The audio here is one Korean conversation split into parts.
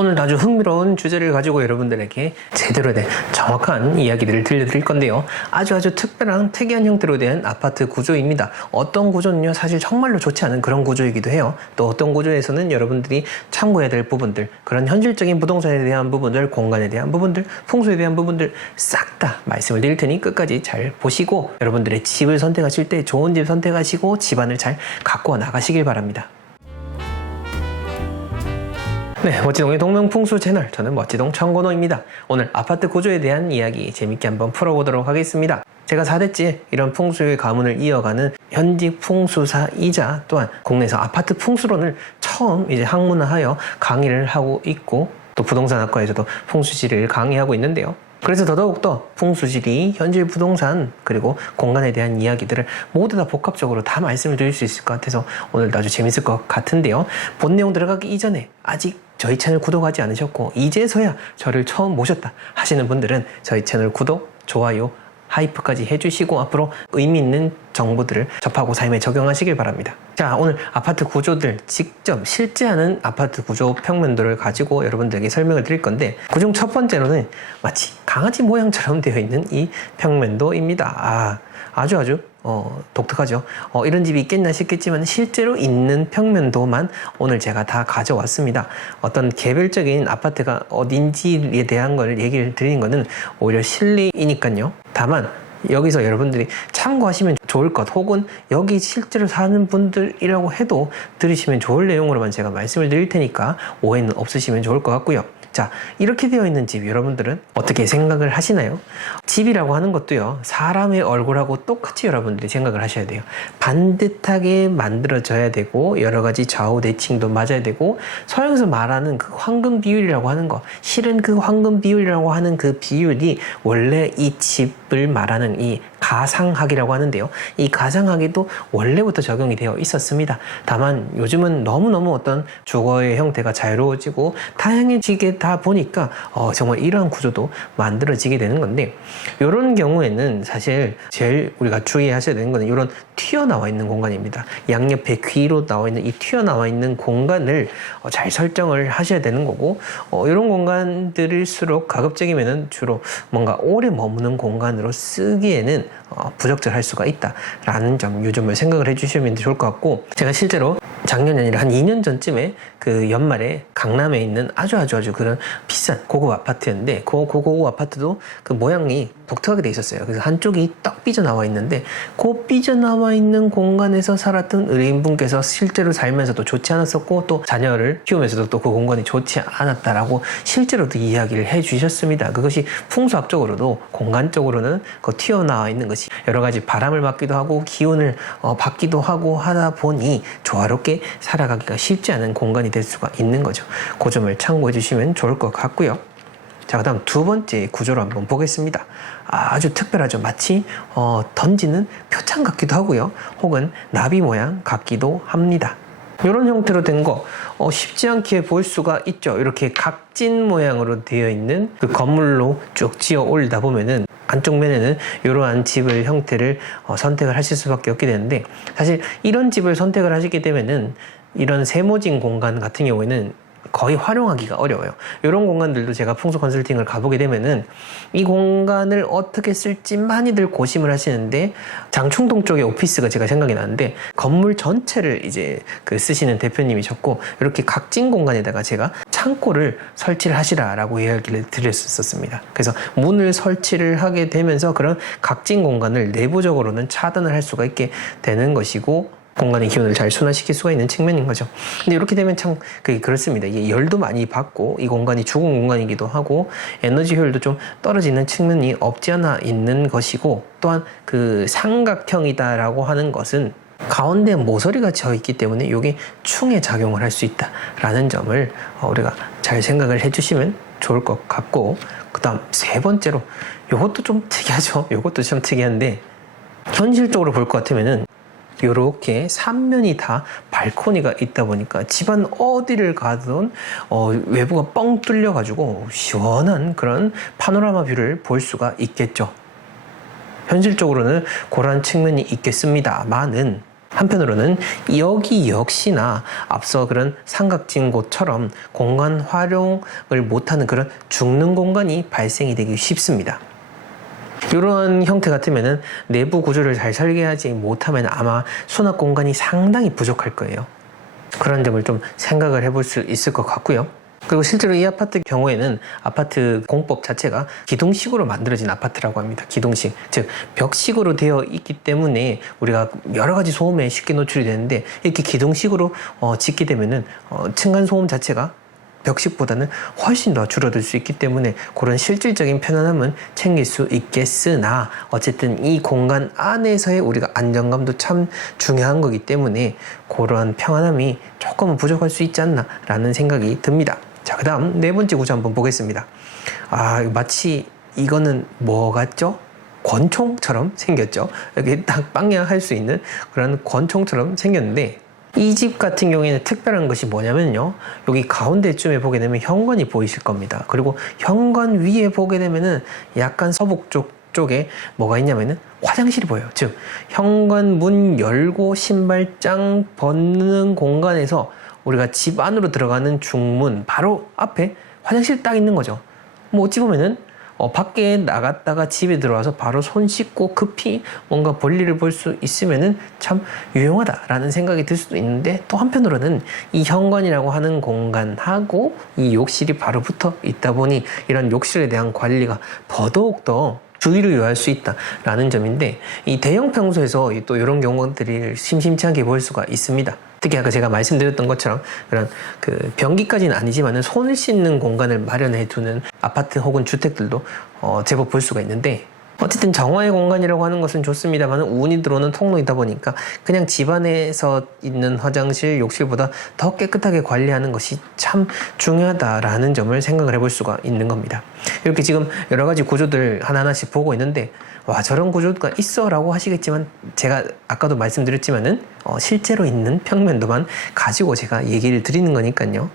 오늘 아주 흥미로운 주제를 가지고 여러분들에게 제대로 된 정확한 이야기들을 들려드릴 건데요. 아주 특별한 특이한 형태로 된 아파트 구조입니다. 어떤 구조는요, 사실 정말로 좋지 않은 그런 구조이기도 해요. 또 어떤 구조에서는 여러분들이 참고해야 될 부분들, 그런 현실적인 부동산에 대한 부분들, 공간에 대한 부분들, 풍수에 대한 부분들 싹 다 말씀을 드릴 테니 끝까지 잘 보시고 여러분들의 집을 선택하실 때 좋은 집 선택하시고 집안을 잘 가꾸어 나가시길 바랍니다. 네, 멋지동의 동명풍수 채널, 저는 멋지동 청건호입니다. 오늘 아파트 구조에 대한 이야기 재밌게 한번 풀어보도록 하겠습니다. 제가 4대째 이런 풍수의 가문을 이어가는 현직 풍수사이자 또한 국내에서 아파트 풍수론을 처음 이제 학문화하여 강의를 하고 있고, 또 부동산학과에서도 풍수지를 강의하고 있는데요. 그래서 더더욱더 풍수지리, 현실 부동산, 그리고 공간에 대한 이야기들을 모두 다 복합적으로 다 말씀을 드릴 수 있을 것 같아서 오늘도 아주 재밌을 것 같은데요. 본 내용 들어가기 이전에 아직 저희 채널 구독하지 않으셨고 이제서야 저를 처음 모셨다 하시는 분들은 저희 채널 구독, 좋아요, 하이프까지 해주시고 앞으로 의미 있는 정보들을 접하고 삶에 적용하시길 바랍니다. 자, 오늘 아파트 구조들 직접 실제하는 아파트 구조 평면도를 가지고 여러분들에게 설명을 드릴 건데, 그중 첫 번째로는 마치 강아지 모양처럼 되어 있는 이 평면도입니다. 아주 독특하죠. 이런 집이 있겠나 싶겠지만 실제로 있는 평면도만 오늘 제가 다 가져왔습니다. 어떤 개별적인 아파트가 어딘지에 대한 걸 얘기를 드리는 거는 오히려 실례이니까요. 다만 여기서 여러분들이 참고하시면 좋을 것, 혹은 여기 실제로 사는 분들이라고 해도 들으시면 좋을 내용으로만 제가 말씀을 드릴 테니까 오해는 없으시면 좋을 것 같고요. 자, 이렇게 되어 있는 집 여러분들은 어떻게 생각을 하시나요? 집이라고 하는 것도요, 사람의 얼굴하고 똑같이 여러분들이 생각을 하셔야 돼요. 반듯하게 만들어져야 되고 여러 가지 좌우 대칭도 맞아야 되고, 서양에서 말하는 그 황금 비율이라고 하는 거, 실은 그 황금 비율이라고 하는 그 비율이 원래 이 집을 말하는 이 가상학이라고 하는데요. 이 가상학에도 원래부터 적용이 되어 있었습니다. 다만 요즘은 너무너무 어떤 주거의 형태가 자유로워지고 다양해지게 다 보니까 정말 이러한 구조도 만들어지게 되는 건데, 이런 경우에는 사실 제일 우리가 주의하셔야 되는 거는 이런 튀어나와 있는 공간입니다. 양옆에 귀로 나와 있는 이 튀어나와 있는 공간을 잘 설정을 하셔야 되는 거고, 이런 공간들일수록 가급적이면은 주로 뭔가 오래 머무는 공간으로 쓰기에는 부적절할 수가 있다라는 점, 요 점을 생각을 해주시면 좋을 것 같고, 제가 실제로 작년이 아니라 한 2년 전쯤에 그 연말에 강남에 있는 아주 그런 비싼 고급 아파트였는데, 그 고급 아파트도 그 모양이 독특하게 돼 있었어요. 그래서 한쪽이 딱 삐져나와 있는데, 그 삐져나와 있는 공간에서 살았던 의뢰인분께서 실제로 살면서도 좋지 않았었고, 또 자녀를 키우면서도 또 그 공간이 좋지 않았다라고 실제로도 이야기를 해 주셨습니다. 그것이 풍수학적으로도 공간적으로는 그 튀어나와 있는 것이 여러 가지 바람을 맞기도 하고 기운을 받기도 하고 하다 보니 조화롭게 살아가기가 쉽지 않은 공간이 될 수가 있는 거죠. 그 점을 참고해 주시면 좋을 것 같고요. 자, 그 다음 두 번째 구조로 한번 보겠습니다. 아주 특별하죠. 마치 던지는 표창 같기도 하고요, 혹은 나비 모양 같기도 합니다. 이런 형태로 된 거 쉽지 않게 볼 수가 있죠. 이렇게 각진 모양으로 되어 있는 그 건물로 쭉 지어 올리다 보면은 안쪽 면에는 이러한 집을 형태를 선택을 하실 수밖에 없게 되는데, 사실 이런 집을 선택을 하시게 되면은 이런 세모진 공간 같은 경우에는 거의 활용하기가 어려워요. 이런 공간들도 제가 풍수 컨설팅을 가보게 되면은 이 공간을 어떻게 쓸지 많이들 고심을 하시는데, 장충동 쪽에 오피스가 제가 생각이 나는데 건물 전체를 이제 쓰시는 대표님이셨고, 이렇게 각진 공간에다가 제가 창고를 설치를 하시라라고 이야기를 드렸었습니다. 그래서 문을 설치를 하게 되면서 그런 각진 공간을 내부적으로는 차단을 할 수가 있게 되는 것이고, 공간의 기운을 잘 순환시킬 수가 있는 측면인 거죠. 근데 이렇게 되면 참 그렇습니다. 이게 열도 많이 받고 이 공간이 죽은 공간이기도 하고 에너지 효율도 좀 떨어지는 측면이 없지 않아 있는 것이고, 또한 그 삼각형이다라고 하는 것은 가운데 모서리가 져 있기 때문에 이게 충에 작용을 할 수 있다라는 점을 우리가 잘 생각을 해주시면 좋을 것 같고, 그 다음 세 번째로, 이것도 좀 특이하죠. 이것도 좀 특이한데, 현실적으로 볼 것 같으면은 이렇게 3면이 다 발코니가 있다 보니까 집안 어디를 가든 외부가 뻥 뚫려 가지고 시원한 그런 파노라마 뷰를 볼 수가 있겠죠. 현실적으로는 그런 측면이 있겠습니다만은 한편으로는 여기 역시나 앞서 그런 삼각진 곳처럼 공간 활용을 못하는 그런 죽는 공간이 발생이 되기 쉽습니다. 이런 형태 같으면 내부 구조를 잘 설계하지 못하면 아마 수납 공간이 상당히 부족할 거예요. 그런 점을 좀 생각을 해볼 수 있을 것 같고요. 그리고 실제로 이 아파트 경우에는 아파트 공법 자체가 기둥식으로 만들어진 아파트라고 합니다. 기둥식, 즉 벽식으로 되어 있기 때문에 우리가 여러 가지 소음에 쉽게 노출이 되는데, 이렇게 기둥식으로 짓게 되면은 층간 소음 자체가 벽식보다는 훨씬 더 줄어들 수 있기 때문에 그런 실질적인 편안함은 챙길 수 있겠으나, 어쨌든 이 공간 안에서의 우리가 안정감도 참 중요한 거기 때문에 그런 평안함이 조금은 부족할 수 있지 않나 라는 생각이 듭니다. 자, 그 다음 네 번째 구조 한번 보겠습니다. 마치 이거는 뭐 같죠? 권총처럼 생겼죠. 이렇게 딱 빵야할 수 있는 그런 권총처럼 생겼는데, 이 집 같은 경우에는 특별한 것이 뭐냐면요, 여기 가운데쯤에 보게 되면 현관이 보이실 겁니다. 그리고 현관 위에 보게 되면은 약간 서북쪽 쪽에 뭐가 있냐면은 화장실이 보여요. 즉 현관 문 열고 신발장 벗는 공간에서 우리가 집 안으로 들어가는 중문 바로 앞에 화장실 딱 있는 거죠. 뭐 어찌 보면은 밖에 나갔다가 집에 들어와서 바로 손 씻고 급히 뭔가 볼일을 볼 수 있으면은 참 유용하다라는 생각이 들 수도 있는데, 또 한편으로는 이 현관이라고 하는 공간하고 이 욕실이 바로 붙어 있다 보니 이런 욕실에 대한 관리가 더더욱 더 주의를 요할 수 있다라는 점인데, 이 대형 평소에서 또 이런 경우들이 심심치 않게 보일 수가 있습니다. 특히 아까 제가 말씀드렸던 것처럼 그런 그 변기까지는 아니지만은 손을 씻는 공간을 마련해 두는 아파트 혹은 주택들도 제법 볼 수가 있는데, 어쨌든 정화의 공간이라고 하는 것은 좋습니다만 운이 들어오는 통로이다 보니까 그냥 집안에서 있는 화장실, 욕실보다 더 깨끗하게 관리하는 것이 참 중요하다라는 점을 생각을 해볼 수가 있는 겁니다. 이렇게 지금 여러 가지 구조들 하나하나씩 보고 있는데, 와, 저런 구조가 있어 라고 하시겠지만, 제가 아까도 말씀드렸지만은 실제로 있는 평면도만 가지고 제가 얘기를 드리는 거니까요.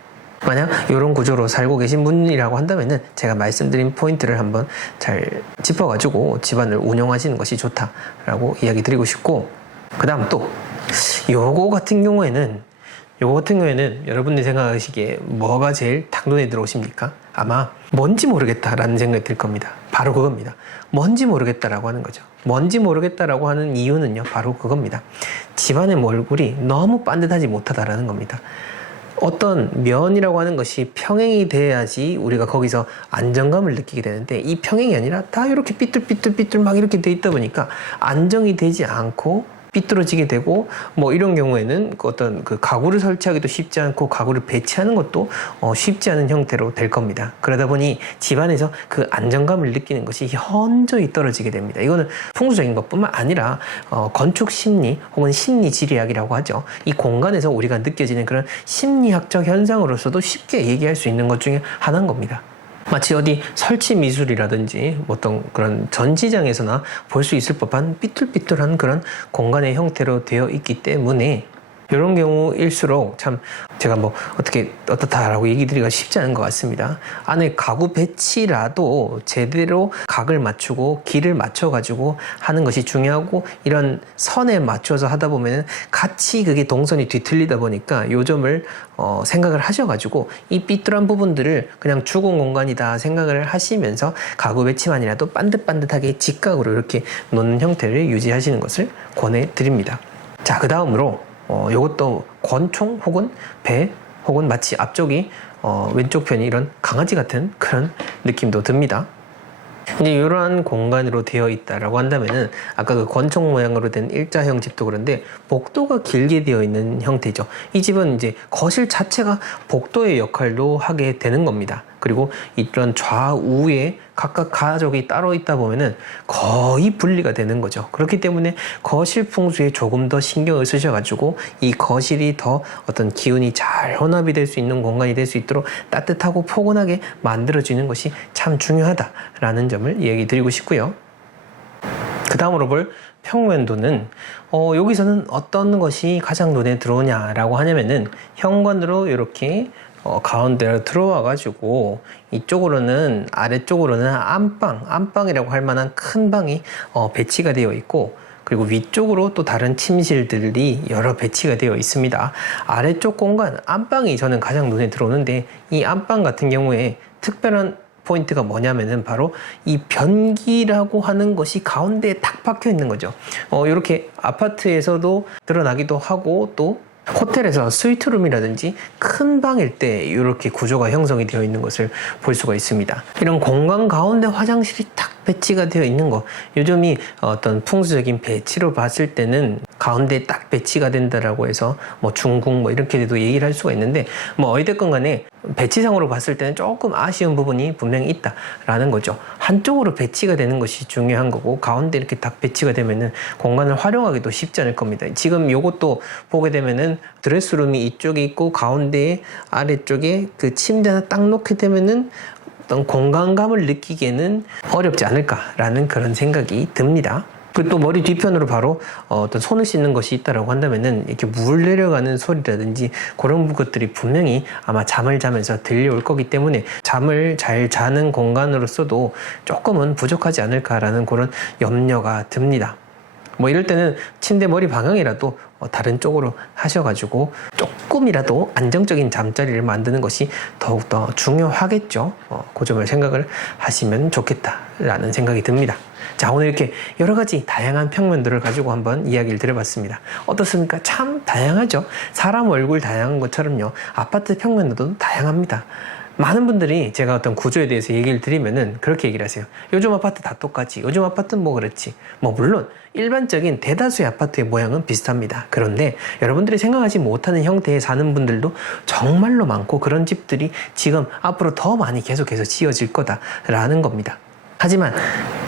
만약 이런 구조로 살고 계신 분이라고 한다면은 제가 말씀드린 포인트를 한번 잘 짚어가지고 집안을 운영하시는 것이 좋다라고 이야기 드리고 싶고, 그 다음 또 요거 같은 경우에는 여러분들이 생각하시기에 뭐가 제일 딱 눈에 들어오십니까? 아마 뭔지 모르겠다라는 생각이 들 겁니다. 바로 그겁니다. 뭔지 모르겠다라고 하는 거죠. 뭔지 모르겠다라고 하는 이유는요, 바로 그겁니다. 집안의 몰골이 너무 반듯하지 못하다라는 겁니다. 어떤 면이라고 하는 것이 평행이 돼야지 우리가 거기서 안정감을 느끼게 되는데, 이 평행이 아니라 다 이렇게 삐뚤삐뚤 막 이렇게 돼 있다 보니까 안정이 되지 않고 삐뚤어지게 되고, 뭐 이런 경우에는 어떤 그 가구를 설치하기도 쉽지 않고 가구를 배치하는 것도 쉽지 않은 형태로 될 겁니다. 그러다 보니 집안에서 그 안정감을 느끼는 것이 현저히 떨어지게 됩니다. 이거는 풍수적인 것뿐만 아니라 건축 심리 혹은 심리 지리학이라고 하죠. 이 공간에서 우리가 느껴지는 그런 심리학적 현상으로서도 쉽게 얘기할 수 있는 것 중에 하나인 겁니다. 마치 어디 설치 미술이라든지 어떤 그런 전시장에서나 볼 수 있을 법한 삐뚤삐뚤한 그런 공간의 형태로 되어 있기 때문에, 이런 경우일수록 참 제가 뭐 어떻다라고 얘기 드리기가 쉽지 않은 것 같습니다. 안에 가구 배치라도 제대로 각을 맞추고 길을 맞춰가지고 하는 것이 중요하고, 이런 선에 맞춰서 하다 보면 같이 그게 동선이 뒤틀리다 보니까 요 점을 생각을 하셔가지고 이 삐뚤한 부분들을 그냥 죽은 공간이다 생각을 하시면서 가구 배치만이라도 반듯반듯하게 직각으로 이렇게 놓는 형태를 유지하시는 것을 권해드립니다. 자, 그 다음으로 요것도 권총 혹은 배 혹은 마치 앞쪽이 왼쪽 편이 이런 강아지 같은 그런 느낌도 듭니다. 이제 이러한 공간으로 되어 있다라고 한다면은 아까 그 권총 모양으로 된 일자형 집도 그런데 복도가 길게 되어 있는 형태죠. 이 집은 이제 거실 자체가 복도의 역할도 하게 되는 겁니다. 그리고 이런 좌우에 각각 가족이 따로 있다 보면은 거의 분리가 되는 거죠. 그렇기 때문에 거실 풍수에 조금 더 신경을 쓰셔가지고 이 거실이 더 어떤 기운이 잘 혼합이 될 수 있는 공간이 될 수 있도록 따뜻하고 포근하게 만들어지는 것이 참 중요하다라는 점을 얘기 드리고 싶고요. 그 다음으로 볼 평면도는 여기서는 어떤 것이 가장 눈에 들어오냐라고 하냐면은 현관으로 이렇게 가운데로 들어와 가지고 아래쪽으로는 안방이라고 할 만한 큰 방이 배치가 되어 있고, 그리고 위쪽으로 또 다른 침실들이 여러 배치가 되어 있습니다. 아래쪽 공간, 안방이 저는 가장 눈에 들어오는데, 이 안방 같은 경우에 특별한 포인트가 뭐냐면은 바로 이 변기라고 하는 것이 가운데에 딱 박혀 있는 거죠. 이렇게 아파트에서도 드러나기도 하고, 또 호텔에서 스위트룸이라든지 큰 방일 때 이렇게 구조가 형성이 되어 있는 것을 볼 수가 있습니다. 이런 공간 가운데 화장실이 딱 배치가 되어 있는 거, 요즘이 어떤 풍수적인 배치로 봤을 때는 가운데 딱 배치가 된다라고 해서 뭐 중국 뭐 이렇게도 얘기를 할 수가 있는데, 뭐 어찌됐건 간에 배치상으로 봤을 때는 조금 아쉬운 부분이 분명히 있다라는 거죠. 한쪽으로 배치가 되는 것이 중요한 거고, 가운데 이렇게 딱 배치가 되면은 공간을 활용하기도 쉽지 않을 겁니다. 지금 요것도 보게 되면은 드레스룸이 이쪽에 있고, 가운데에 아래쪽에 그 침대 하나 딱 놓게 되면은 어떤 공간감을 느끼기에는 어렵지 않을까라는 그런 생각이 듭니다. 그리고 또 머리 뒤편으로 바로 어떤 손을 씻는 것이 있다라고 한다면은 이렇게 물 내려가는 소리라든지 그런 것들이 분명히 아마 잠을 자면서 들려올 거기 때문에 잠을 잘 자는 공간으로서도 조금은 부족하지 않을까라는 그런 염려가 듭니다. 뭐 이럴 때는 침대 머리 방향이라도 다른 쪽으로 하셔가지고 조금이라도 안정적인 잠자리를 만드는 것이 더욱더 중요하겠죠. 그 점을 생각을 하시면 좋겠다라는 생각이 듭니다. 자, 오늘 이렇게 여러 가지 다양한 평면들을 가지고 한번 이야기를 드려봤습니다. 어떻습니까? 참 다양하죠? 사람 얼굴 다양한 것처럼요, 아파트 평면도 다양합니다. 많은 분들이 제가 어떤 구조에 대해서 얘기를 드리면은 그렇게 얘기를 하세요. 요즘 아파트 다 똑같지. 요즘 아파트는 뭐 그렇지. 뭐 물론 일반적인 대다수의 아파트의 모양은 비슷합니다. 그런데 여러분들이 생각하지 못하는 형태의 사는 분들도 정말로 많고, 그런 집들이 지금 앞으로 더 많이 계속해서 지어질 거다라는 겁니다. 하지만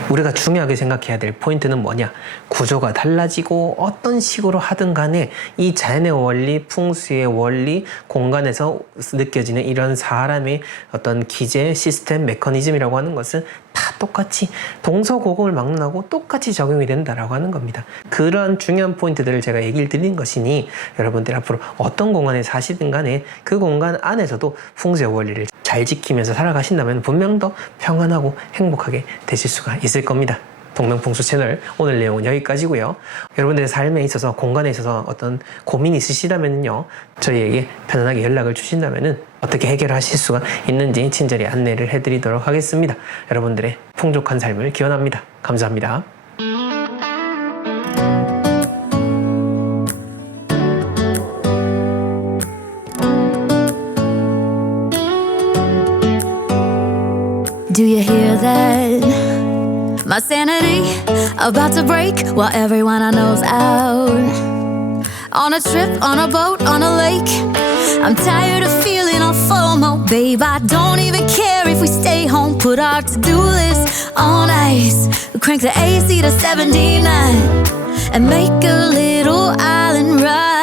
우리가 중요하게 생각해야 될 포인트는 뭐냐? 구조가 달라지고 어떤 식으로 하든 간에 이 자연의 원리, 풍수의 원리, 공간에서 느껴지는 이런 사람의 어떤 기재, 시스템, 메커니즘이라고 하는 것은 다 똑같이 동서고금을 막론하고 똑같이 적용이 된다라고 하는 겁니다. 그런 중요한 포인트들을 제가 얘기를 드린 것이니, 여러분들이 앞으로 어떤 공간에 사시든 간에 그 공간 안에서도 풍수의 원리를 잘 지키면서 살아가신다면 분명 더 평안하고 행복하게 되실 수가 있을 겁니다. 동명풍수 채널 오늘 내용은 여기까지고요. 여러분들의 삶에 있어서, 공간에 있어서 어떤 고민이 있으시다면요, 저희에게 편안하게 연락을 주신다면은 어떻게 해결하실 수가 있는지 친절히 안내를 해드리도록 하겠습니다. 여러분들의 풍족한 삶을 기원합니다. 감사합니다. Do you hear that? My sanity about to break while everyone I know's out. On a trip, on a boat, on a lake. I'm tired of feeling all FOMO. Babe, I don't even care if we stay home. Put our to-do list on ice. Crank the AC to 79 and make a little island ride.